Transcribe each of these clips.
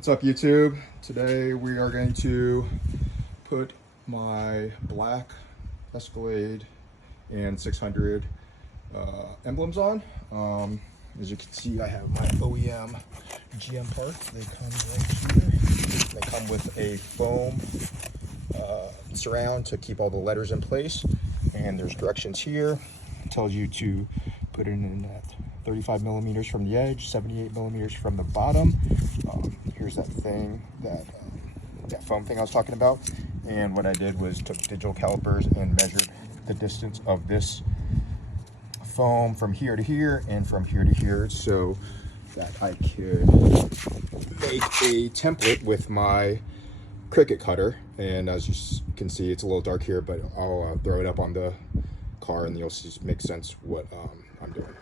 What's up, YouTube? Today we are going to put my black Escalade and 600 emblems on. As you can see, I have my OEM GM parts. They come right here. They come with a foam surround to keep all the letters in place. And there's directions here. It tells you to put it in at 35 millimeters from the edge, 78 millimeters from the bottom. Here's that thing, that foam thing I was talking about. And what I did was took digital calipers and measured the distance of this foam from here to here and from here to here, so that I could make a template with my Cricut cutter. And as you can see, it's a little dark here, but I'll throw it up on the car and you'll see, make sense what I'm doing.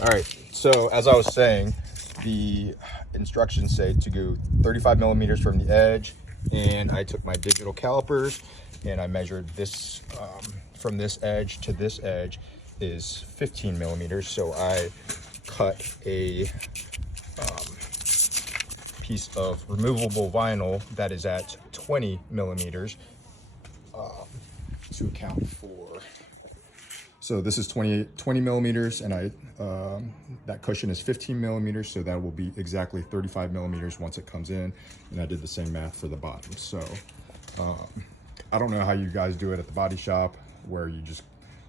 All right, so as I was saying, the instructions say to go 35 millimeters from the edge, and I took my digital calipers and I measured this from this edge to this edge is 15 millimeters. So I cut a piece of removable vinyl that is at 20 millimeters to account for. So this is 20 millimeters, and that cushion is 15 millimeters, so that will be exactly 35 millimeters once it comes in. And I did the same math for the bottom. So I don't know how you guys do it at the body shop, where you just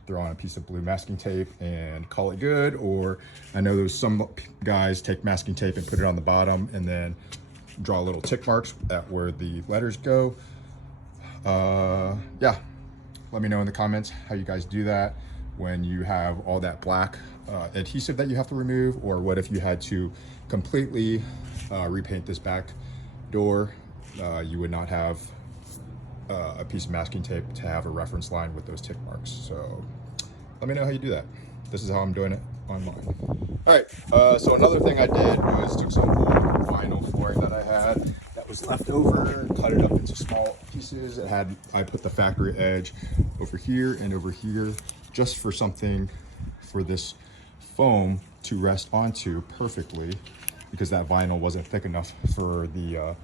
throw on a piece of blue masking tape and call it good, or I know there's some guys take masking tape and put it on the bottom and then draw little tick marks at where the letters go. Yeah, let me know in the comments how you guys do that when you have all that black adhesive that you have to remove, or what if you had to completely repaint this back door. You would not have a piece of masking tape to have a reference line with those tick marks. So let me know how you do that. This is how I'm doing it on mine. All right, so another thing I did was took some old vinyl flooring that I had that was left over, cut it up into small pieces. I put the factory edge over here and over here, just for something for this foam to rest onto perfectly, because that vinyl wasn't thick enough for the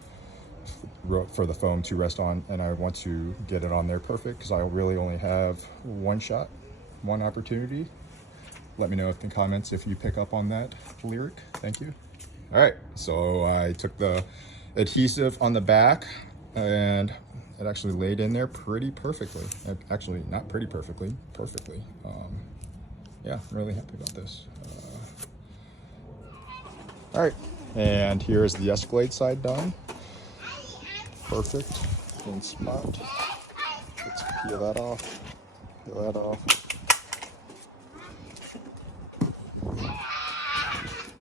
foam to rest on, and I want to get it on there perfect because I really only have one shot, one opportunity. Let me know in the comments if you pick up on that lyric. Thank you. All right, so I took the adhesive on the back and it actually laid in there pretty perfectly. Actually, not pretty perfectly, perfectly. Yeah, I'm really happy about this. All right, and here's the Escalade side done. Perfect in spot. Let's peel that off. Peel that off.